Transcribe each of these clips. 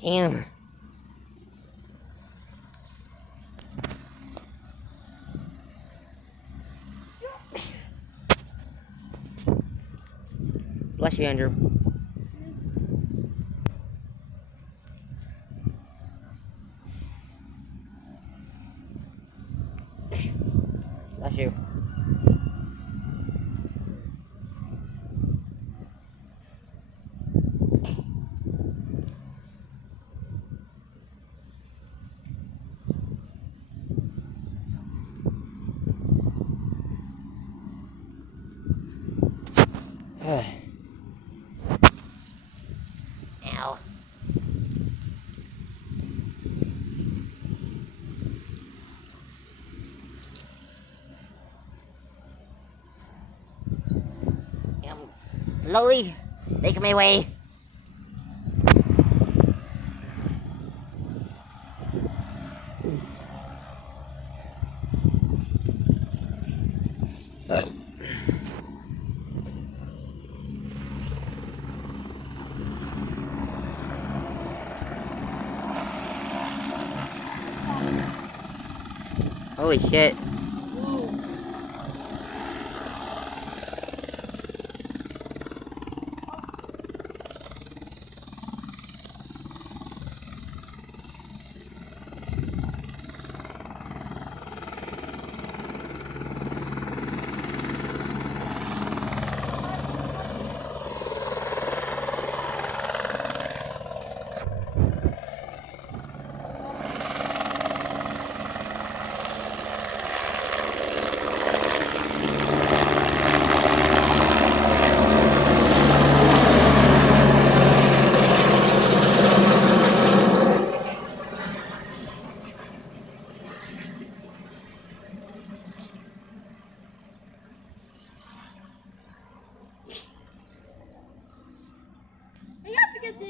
Damn. Bless you, Andrew. Bless you. Ow. Slowly making my way. Holy shit.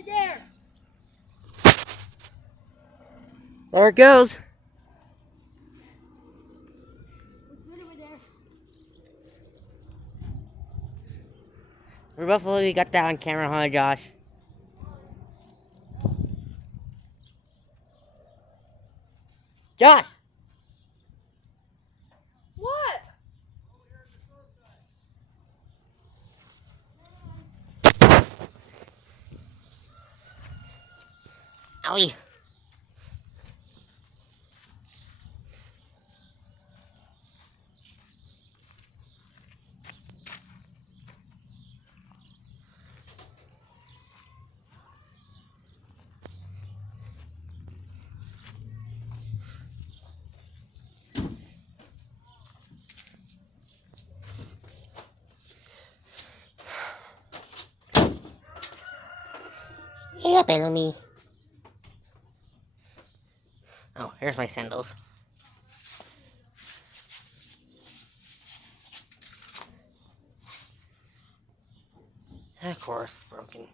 There. There it goes. We roughly got that on camera, huh, Josh? Josh! What? Owie. Hey, Bellamy. Oh, here's my sandals. Of course, it's broken.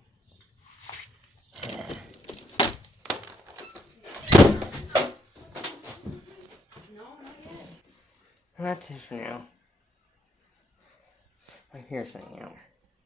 That's it for now. My hair's hanging out.